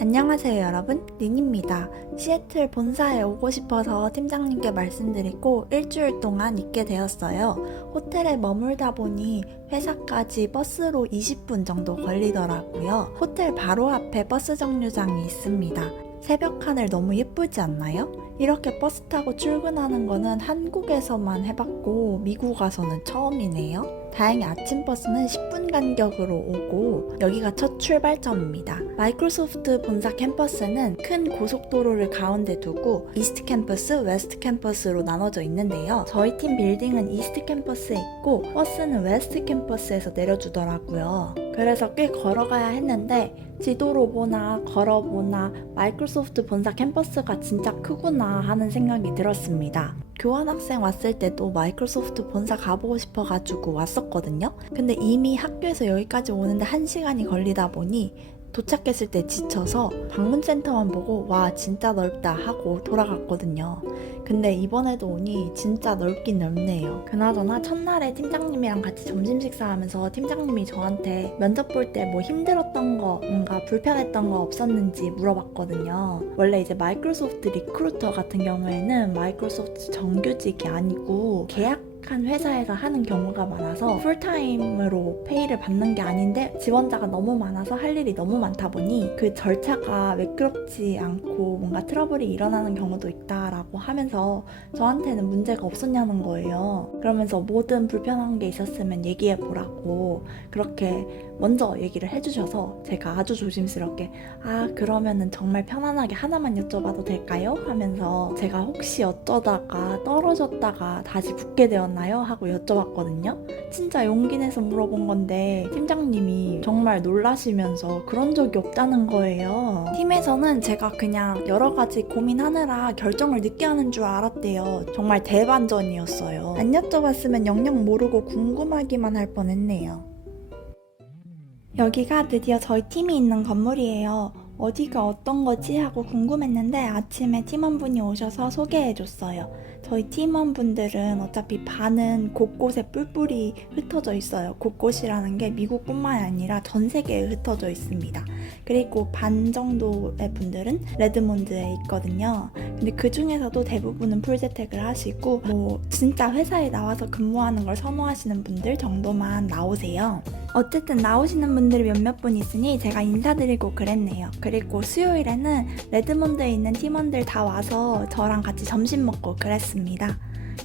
안녕하세요 여러분, 린입니다. 시애틀 본사에 오고 싶어서 팀장님께 말씀드리고 일주일 동안 있게 되었어요. 호텔에 머물다 보니 회사까지 버스로 20분 정도 걸리더라고요. 호텔 바로 앞에 버스 정류장이 있습니다. 새벽 하늘 너무 예쁘지 않나요? 이렇게 버스 타고 출근하는 거는 한국에서만 해봤고 미국 와서는 처음이네요. 다행히 아침 버스는 10분 간격으로 오고 여기가 첫 출발점입니다. 마이크로소프트 본사 캠퍼스는 큰 고속도로를 가운데 두고 이스트 캠퍼스, 웨스트 캠퍼스로 나눠져 있는데요. 저희 팀 빌딩은 이스트 캠퍼스에 있고 버스는 웨스트 캠퍼스에서 내려주더라고요. 그래서 꽤 걸어가야 했는데 지도로 보나 걸어보나 마이크로소프트 본사 캠퍼스가 진짜 크구나 하는 생각이 들었습니다. 교환학생 왔을 때도 마이크로소프트 본사 가보고 싶어가지고 왔었거든요. 근데 이미 학교에서 여기까지 오는데 1시간이 걸리다 보니 도착했을 때 지쳐서 방문센터만 보고 와 진짜 넓다 하고 돌아갔거든요. 근데 이번에도 오니 진짜 넓긴 넓네요. 그나저나 첫날에 팀장님이랑 같이 점심 식사하면서 팀장님이 저한테 면접 볼 때 뭐 힘들었던 거 뭔가 불편했던 거 없었는지 물어봤거든요. 원래 이제 마이크로소프트 리크루터 같은 경우에는 마이크로소프트 정규직이 아니고 계약 한 회사에서 하는 경우가 많아서 풀타임으로 페이를 받는 게 아닌데 지원자가 너무 많아서 할 일이 너무 많다 보니 그 절차가 매끄럽지 않고 뭔가 트러블이 일어나는 경우도 있다라고 하면서 저한테는 문제가 없었냐는 거예요. 그러면서 모든 불편한 게 있었으면 얘기해 보라고 그렇게 먼저 얘기를 해주셔서 제가 아주 조심스럽게 그러면은 정말 편안하게 하나만 여쭤봐도 될까요? 하면서 제가 혹시 어쩌다가 떨어졌다가 다시 붙게 되었나요? 하고 여쭤봤거든요. 진짜 용기 내서 물어본 건데 팀장님이 정말 놀라시면서 그런 적이 없다는 거예요. 팀에서는 제가 그냥 여러 가지 고민하느라 결정을 늦게 하는 줄 알았대요. 정말 대반전이었어요. 안 여쭤봤으면 영영 모르고 궁금하기만 할 뻔했네요. 여기가 드디어 저희 팀이 있는 건물이에요. 어디가 어떤 거지 하고 궁금했는데 아침에 팀원분이 오셔서 소개해줬어요. 저희 팀원분들은 어차피 반은 곳곳에 뿔뿔이 흩어져 있어요. 곳곳이라는 게 미국뿐만 아니라 전 세계에 흩어져 있습니다. 그리고 반 정도의 분들은 레드몬드에 있거든요. 근데 그 중에서도 대부분은 풀재택을 하시고 뭐 진짜 회사에 나와서 근무하는 걸 선호하시는 분들 정도만 나오세요. 어쨌든 나오시는 분들이 몇몇 분 있으니 제가 인사드리고 그랬네요. 그리고 수요일에는 레드몬드에 있는 팀원들 다 와서 저랑 같이 점심 먹고 그랬습니다.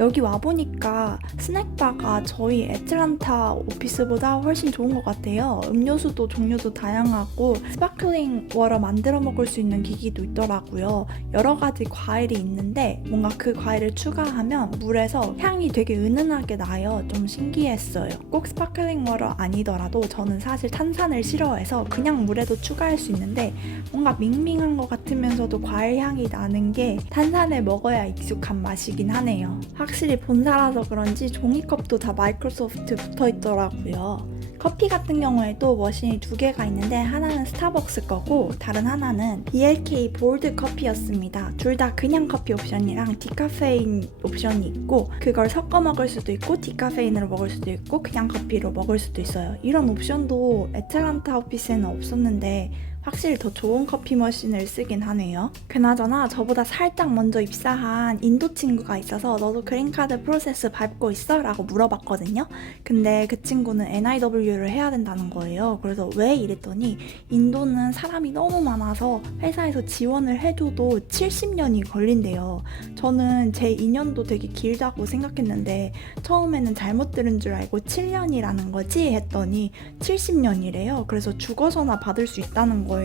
여기 와보니까 스낵바가 저희 애틀란타 오피스보다 훨씬 좋은 것 같아요. 음료수도 종류도 다양하고 스파클링 워터 만들어 먹을 수 있는 기기도 있더라고요. 여러 가지 과일이 있는데 뭔가 그 과일을 추가하면 물에서 향이 되게 은은하게 나요. 좀 신기했어요. 꼭 스파클링 워터 아니더라도 저는 사실 탄산을 싫어해서 그냥 물에도 추가할 수 있는데 뭔가 밍밍한 것 같으면서도 과일 향이 나는 게 탄산을 먹어야 익숙한 맛이긴 하네요. 확실히 본사라서 그런지 종이컵도 다 마이크로소프트 붙어있더라고요. 커피 같은 경우에도 머신이 2개가 있는데 하나는 스타벅스 거고 다른 하나는 BLK 볼드 커피였습니다. 둘 다 그냥 커피 옵션이랑 디카페인 옵션이 있고 그걸 섞어 먹을 수도 있고 디카페인으로 먹을 수도 있고 그냥 커피로 먹을 수도 있어요. 이런 옵션도 애틀란타 오피스에는 없었는데 확실히 더 좋은 커피 머신을 쓰긴 하네요. 그나저나 저보다 살짝 먼저 입사한 인도 친구가 있어서 너도 그린카드 프로세스 밟고 있어? 라고 물어봤거든요. 근데 그 친구는 NIW를 해야 된다는 거예요. 그래서 왜? 이랬더니 인도는 사람이 너무 많아서 회사에서 지원을 해줘도 70년이 걸린대요. 저는 제 2년도 되게 길다고 생각했는데 처음에는 잘못 들은 줄 알고 7년이라는 거지? 했더니 70년이래요. 그래서 죽어서나 받을 수 있다는 거예요.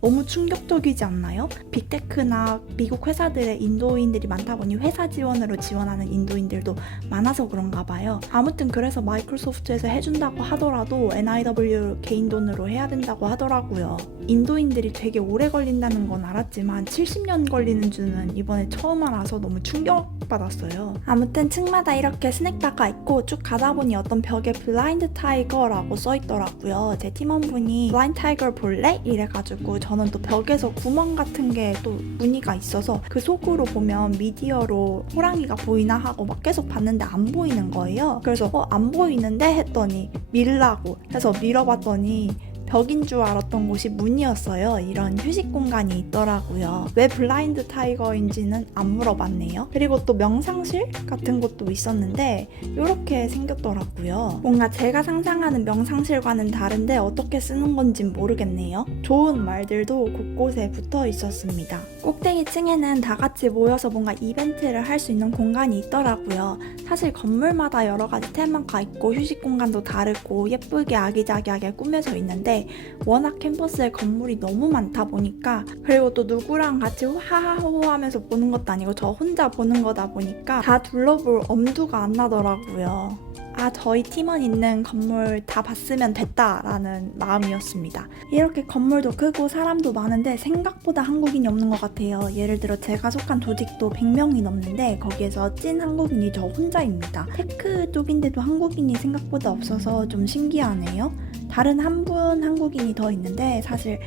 너무 충격적이지 않나요? 빅테크나 미국 회사들의 인도인들이 많다 보니 회사 지원으로 지원하는 인도인들도 많아서 그런가 봐요. 아무튼 그래서 마이크로소프트에서 해준다고 하더라도 NIW 개인 돈으로 해야 된다고 하더라고요. 인도인들이 되게 오래 걸린다는 건 알았지만 70년 걸리는 줄은 이번에 처음 알아서 너무 충격받았어요. 아무튼 층마다 이렇게 스낵바가 있고 쭉 가다 보니 어떤 벽에 블라인드 타이거라고 써있더라고요. 제 팀원분이 블라인드 타이거 볼래? 이래가지고 저는 또 벽에서 구멍 같은 게 또 무늬가 있어서 그 속으로 보면 미디어로 호랑이가 보이나 하고 막 계속 봤는데 안 보이는 거예요. 그래서 안 보이는데 했더니 밀라고 해서 밀어봤더니 벽인 줄 알았던 곳이 문이었어요. 이런 휴식 공간이 있더라고요. 왜 블라인드 타이거인지는 안 물어봤네요. 그리고 또 명상실 같은 곳도 있었는데 이렇게 생겼더라고요. 뭔가 제가 상상하는 명상실과는 다른데 어떻게 쓰는 건진 모르겠네요. 좋은 말들도 곳곳에 붙어 있었습니다. 꼭대기 층에는 다 같이 모여서 뭔가 이벤트를 할 수 있는 공간이 있더라고요. 사실 건물마다 여러 가지 테마가 있고 휴식 공간도 다르고 예쁘게 아기자기하게 꾸며져 있는데 워낙 캠퍼스에 건물이 너무 많다 보니까, 그리고 또 누구랑 같이 하하호호 하면서 보는 것도 아니고 저 혼자 보는 거다 보니까 다 둘러볼 엄두가 안 나더라고요. 저희 팀원 있는 건물 다 봤으면 됐다라는 마음이었습니다. 이렇게 건물도 크고 사람도 많은데 생각보다 한국인이 없는 것 같아요. 예를 들어 제가 속한 조직도 100명이 넘는데 거기에서 찐 한국인이 저 혼자입니다. 테크 쪽인데도 한국인이 생각보다 없어서 좀 신기하네요. 다른 한 분 한국인이 더 있는데 사실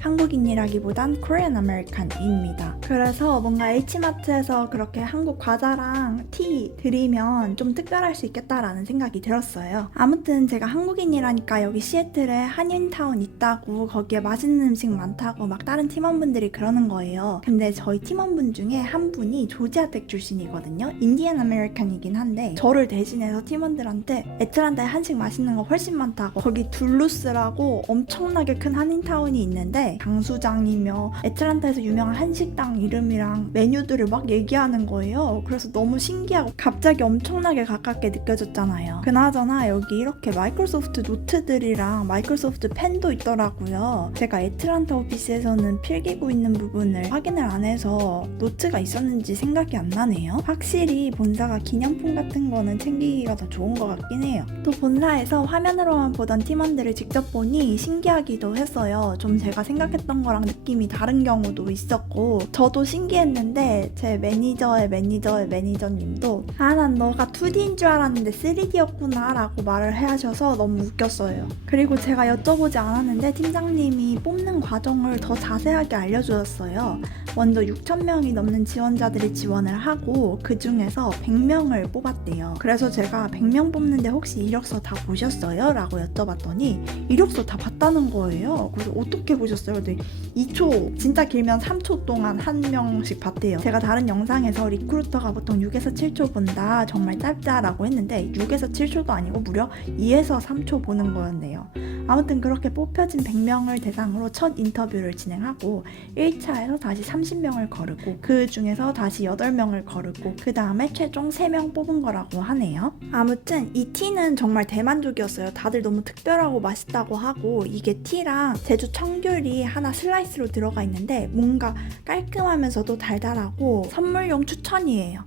한국인이라기보단 코리안 아메리칸입니다. 그래서 뭔가 H마트에서 그렇게 한국 과자랑 티 드리면 좀 특별할 수 있겠다라는 생각이 들었어요. 아무튼 제가 한국인이라니까 여기 시애틀에 한인타운 있다고 거기에 맛있는 음식 많다고 막 다른 팀원분들이 그러는 거예요. 근데 저희 팀원분 중에 한 분이 조지아텍 출신이거든요. 인디언 아메리칸이긴 한데 저를 대신해서 팀원들한테 애틀란타에 한식 맛있는 거 훨씬 많다고, 거기 둘루스라고 엄청나게 큰 한인타운이 있는데 강수장이며 애틀란타에서 유명한 한식당 이름이랑 메뉴들을 막 얘기하는 거예요. 그래서 너무 신기하고 갑자기 엄청나게 가깝게 느껴졌잖아요. 그나저나 여기 이렇게 마이크로소프트 노트들이랑 마이크로소프트 펜도 있더라고요. 제가 애틀란타 오피스에서는 필기구 있는 부분을 확인을 안 해서 노트가 있었는지 생각이 안 나네요. 확실히 본사가 기념품 같은 거는 챙기기가 더 좋은 것 같긴 해요. 또 본사에서 화면으로만 보던 팀원들을 직접 보니 신기하기도 했어요. 좀 제가 생각했던 거랑 느낌이 다른 경우도 있었고 저도 신기했는데 제 매니저의 매니저님도 난 너가 2D인 줄 알았는데 3D였구나 라고 말을 하셔서 너무 웃겼어요. 그리고 제가 여쭤보지 않았는데 팀장님이 뽑는 과정을 더 자세하게 알려주셨어요. 먼저 6,000명이 넘는 지원자들이 지원을 하고 그 중에서 100명을 뽑았대요. 그래서 제가 100명 뽑는데 혹시 이력서 다 보셨어요? 라고 여쭤봤더니 이력서 다 봤다는 거예요. 그래서 어떻게 보셨어요? 근데 2초, 진짜 길면 3초 동안 한 명씩 봤대요. 제가 다른 영상에서 리크루터가 보통 6에서 7초 본다, 정말 짧다라고 했는데 6에서 7초도 아니고 무려 2에서 3초 보는 거였네요. 아무튼 그렇게 뽑혀진 100명을 대상으로 첫 인터뷰를 진행하고 1차에서 다시 30명을 거르고 그 중에서 다시 8명을 거르고 그 다음에 최종 3명 뽑은 거라고 하네요. 아무튼 이 티는 정말 대만족이었어요. 다들 너무 특별하고 맛있다고 하고, 이게 티랑 제주 청귤이 하나 슬라이스로 들어가 있는데 뭔가 깔끔하면서도 달달하고 선물용 추천이에요.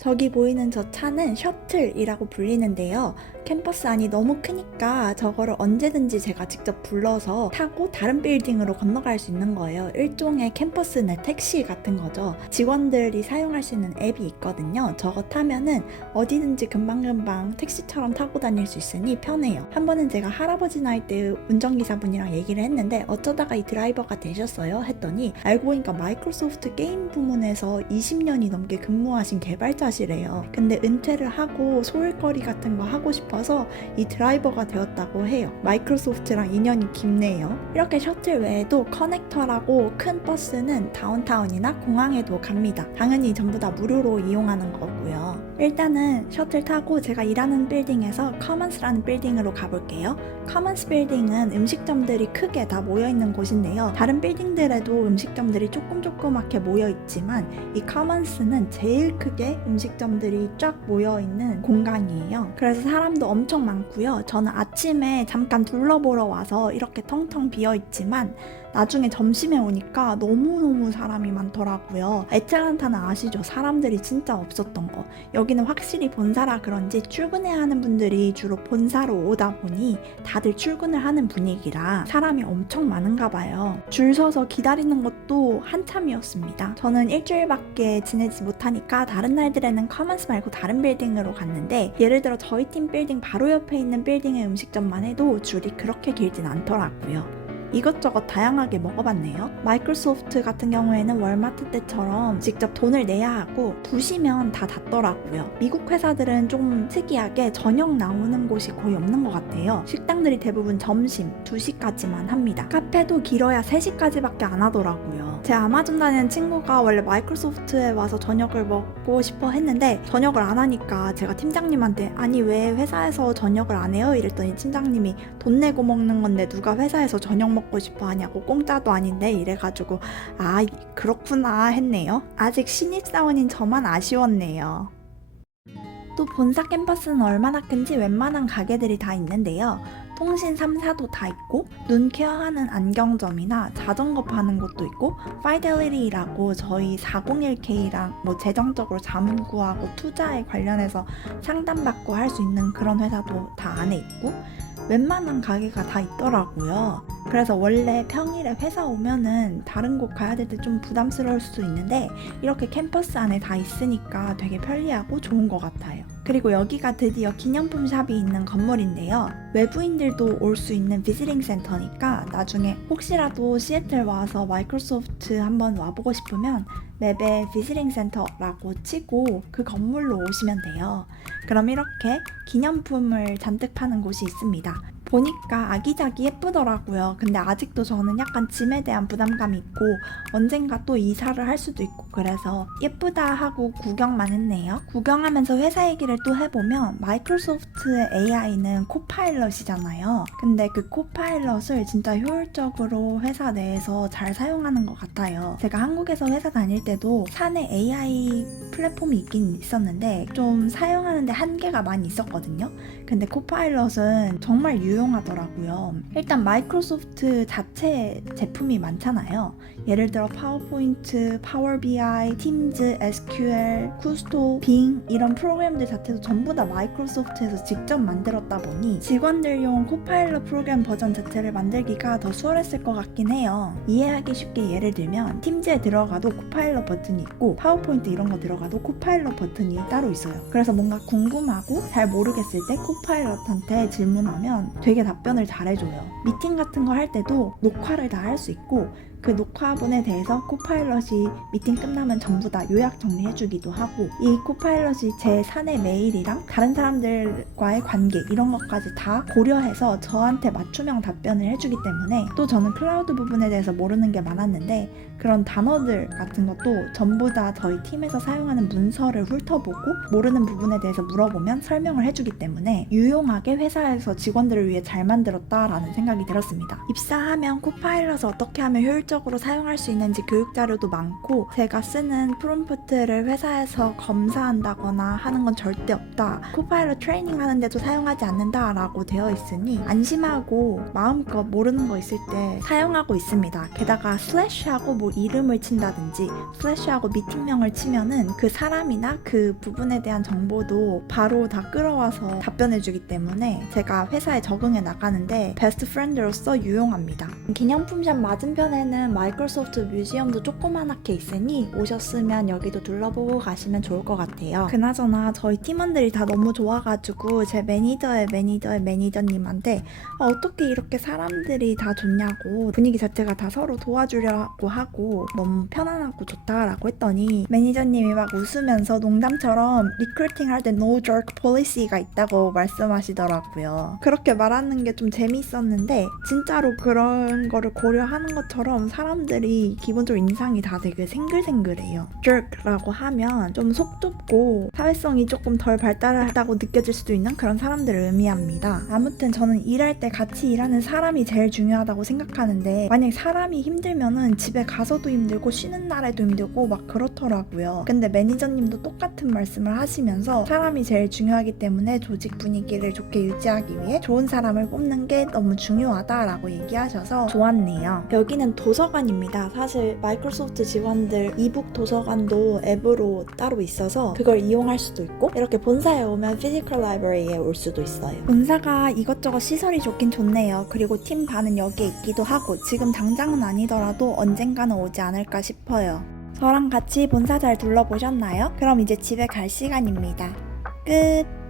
저기 보이는 저 차는 셔틀이라고 불리는데요. 캠퍼스 안이 너무 크니까 저거를 언제든지 제가 직접 불러서 타고 다른 빌딩으로 건너갈 수 있는 거예요. 일종의 캠퍼스 내 택시 같은 거죠. 직원들이 사용할 수 있는 앱이 있거든요. 저거 타면은 어디든지 금방금방 택시처럼 타고 다닐 수 있으니 편해요. 한 번은 제가 할아버지 나이 때 운전기사분이랑 얘기를 했는데 어쩌다가 이 드라이버가 되셨어요? 했더니 알고 보니까 마이크로소프트 게임 부문에서 20년이 넘게 근무하신 개발자시래요. 근데 은퇴를 하고 소일거리 같은 거 하고 싶어서 이 드라이버가 되었다고 해요. 마이크로소프트랑 인연이 깊네요. 이렇게 셔틀 외에도 커넥터라고 큰 버스는 다운타운이나 공항에도 갑니다. 당연히 전부 다 무료로 이용하는 거고요. 일단은 셔틀 타고 제가 일하는 빌딩에서 커먼스라는 빌딩으로 가볼게요. 커먼스 빌딩은 음식점들이 크게 다 모여있는 곳인데요. 다른 빌딩들에도 음식점들이 조그맣게 모여있지만 이 커먼스는 제일 크게 음식점들이 쫙 모여있는 공간이에요. 그래서 사람도 엄청 많고요. 저는 아침에 잠깐 둘러보러 와서 이렇게 텅텅 비어있지만 나중에 점심에 오니까 너무너무 사람이 많더라고요. 애틀란타는 아시죠? 사람들이 진짜 없었던 거. 여기는 확실히 본사라 그런지 출근해야 하는 분들이 주로 본사로 오다 보니 다들 출근을 하는 분위기라 사람이 엄청 많은가 봐요. 줄 서서 기다리는 것도 한참이었습니다. 저는 일주일밖에 지내지 못하니까 다른 날들에는 커먼스 말고 다른 빌딩으로 갔는데, 예를 들어 저희 팀 빌딩 바로 옆에 있는 빌딩의 음식점만 해도 줄이 그렇게 길진 않더라고요. 이것저것 다양하게 먹어봤네요. 마이크로소프트 같은 경우에는 월마트 때처럼 직접 돈을 내야 하고 2시면 다 닫더라고요. 미국 회사들은 좀 특이하게 저녁 나오는 곳이 거의 없는 것 같아요. 식당들이 대부분 점심 2시까지만 합니다. 카페도 길어야 3시까지밖에 안 하더라고요. 제 아마존 다니는 친구가 원래 마이크로소프트에 와서 저녁을 먹고 싶어 했는데 저녁을 안 하니까 제가 팀장님한테 아니 왜 회사에서 저녁을 안 해요? 이랬더니 팀장님이 돈 내고 먹는 건데 누가 회사에서 저녁 먹고 싶어 하냐고, 공짜도 아닌데, 이래가지고 아 그렇구나 했네요. 아직 신입사원인 저만 아쉬웠네요. 또 본사 캠퍼스는 얼마나 큰지 웬만한 가게들이 다 있는데요. 통신 3사도 다 있고 눈 케어하는 안경점이나 자전거 파는 곳도 있고 파이델리티라고 저희 401k랑 뭐 재정적으로 자문구하고 투자에 관련해서 상담받고 할 수 있는 그런 회사도 다 안에 있고 웬만한 가게가 다 있더라고요. 그래서 원래 평일에 회사 오면은 다른 곳 가야 될 때 좀 부담스러울 수도 있는데 이렇게 캠퍼스 안에 다 있으니까 되게 편리하고 좋은 것 같아요. 그리고 여기가 드디어 기념품 샵이 있는 건물인데요. 외부인들도 올 수 있는 비즈닝 센터니까 나중에 혹시라도 시애틀 와서 마이크로소프트 한번 와보고 싶으면 맵에 비즈닝 센터라고 치고 그 건물로 오시면 돼요. 그럼 이렇게 기념품을 잔뜩 파는 곳이 있습니다. 보니까 아기자기 예쁘더라고요. 근데 아직도 저는 약간 짐에 대한 부담감이 있고 언젠가 또 이사를 할 수도 있고 그래서 예쁘다 하고 구경만 했네요. 구경하면서 회사 얘기를 또 해보면 마이크로소프트의 AI는 코파일럿이잖아요. 근데 그 코파일럿을 진짜 효율적으로 회사 내에서 잘 사용하는 것 같아요. 제가 한국에서 회사 다닐 때도 사내 AI 플랫폼이 있긴 있었는데 좀 사용하는데 한계가 많이 있었거든요. 근데 코파일럿은 정말 유용하더라고요. 일단 마이크로소프트 자체 제품이 많잖아요. 예를 들어 파워포인트, 파워 BI, 팀즈, SQL, 쿠스토, 빙 이런 프로그램들 자체도 전부 다 마이크로소프트에서 직접 만들었다 보니 직원들용 코파일럿 프로그램 버전 자체를 만들기가 더 수월했을 것 같긴 해요. 이해하기 쉽게 예를 들면 팀즈에 들어가도 코파일럿 버튼이 있고 파워포인트 이런 거 들어가도 코파일럿 버튼이 따로 있어요. 그래서 뭔가 궁금하고 잘 모르겠을 때 코파일럿한테 질문하면 되게 답변을 잘해줘요. 미팅 같은 거 할 때도 녹화를 다 할 수 있고 그 녹화본에 대해서 코파일럿이 미팅 끝나면 전부 다 요약 정리해주기도 하고 이 코파일럿이 제 사내 메일이랑 다른 사람들과의 관계 이런 것까지 다 고려해서 저한테 맞춤형 답변을 해주기 때문에 또 저는 클라우드 부분에 대해서 모르는 게 많았는데 그런 단어들 같은 것도 전부 다 저희 팀에서 사용하는 문서를 훑어보고 모르는 부분에 대해서 물어보면 설명을 해주기 때문에 유용하게 회사에서 직원들을 위해 잘 만들었다라는 생각이 들었습니다. 입사하면 코파일럿을 어떻게 하면 효율적으로 사용할 수 있는지 교육 자료도 많고 제가 쓰는 프롬프트를 회사에서 검사한다거나 하는 건 절대 없다. 코파일럿 트레이닝 하는데도 사용하지 않는다 라고 되어 있으니 안심하고 마음껏 모르는 거 있을 때 사용하고 있습니다. 게다가 슬래시하고 뭐 이름을 친다든지 슬래시하고 미팅명을 치면은 그 사람이나 그 부분에 대한 정보도 바로 다 끌어와서 답변해주기 때문에 제가 회사에 적응해 나가는데 베스트 프렌드로서 유용합니다. 기념품샵 맞은편에는 마이크로소프트 뮤지엄도 조그만하게 있으니 오셨으면 여기도 둘러보고 가시면 좋을 것 같아요. 그나저나 저희 팀원들이 다 너무 좋아가지고 제 매니저의 매니저님한테 어떻게 이렇게 사람들이 다 좋냐고 분위기 자체가 다 서로 도와주려고 하고 너무 편안하고 좋다라고 했더니 매니저님이 막 웃으면서 농담처럼 리크루팅 할 때 no jerk policy가 있다고 말씀하시더라고요. 그렇게 말하는 게 좀 재미있었는데 진짜로 그런 거를 고려하는 것처럼 사람들이 기본적으로 인상이 다 되게 생글생글해요. jerk라고 하면 좀 속 좁고 사회성이 조금 덜 발달하다고 느껴질 수도 있는 그런 사람들을 의미합니다. 아무튼 저는 일할 때 같이 일하는 사람이 제일 중요하다고 생각하는데 만약에 사람이 힘들면은 집에 가서도 힘들고 쉬는 날에도 힘들고 막 그렇더라고요. 근데 매니저님도 똑같은 말씀을 하시면서 사람이 제일 중요하기 때문에 조직 분위기를 좋게 유지하기 위해 좋은 사람을 뽑는 게 너무 중요하다라고 얘기하셔서 좋았네요. 여기는 도서관입니다. 사실 마이크로소프트 직원들 이북 도서관도 앱으로 따로 있어서 그걸 이용할 수도 있고 이렇게 본사에 오면 피지컬 라이브러리에 올 수도 있어요. 본사가 이것저것 시설이 좋긴 좋네요. 그리고 팀 반은 여기에 있기도 하고 지금 당장은 아니더라도 언젠가는 오지 않을까 싶어요. 저랑 같이 본사 잘 둘러보셨나요? 그럼 이제 집에 갈 시간입니다. 끝!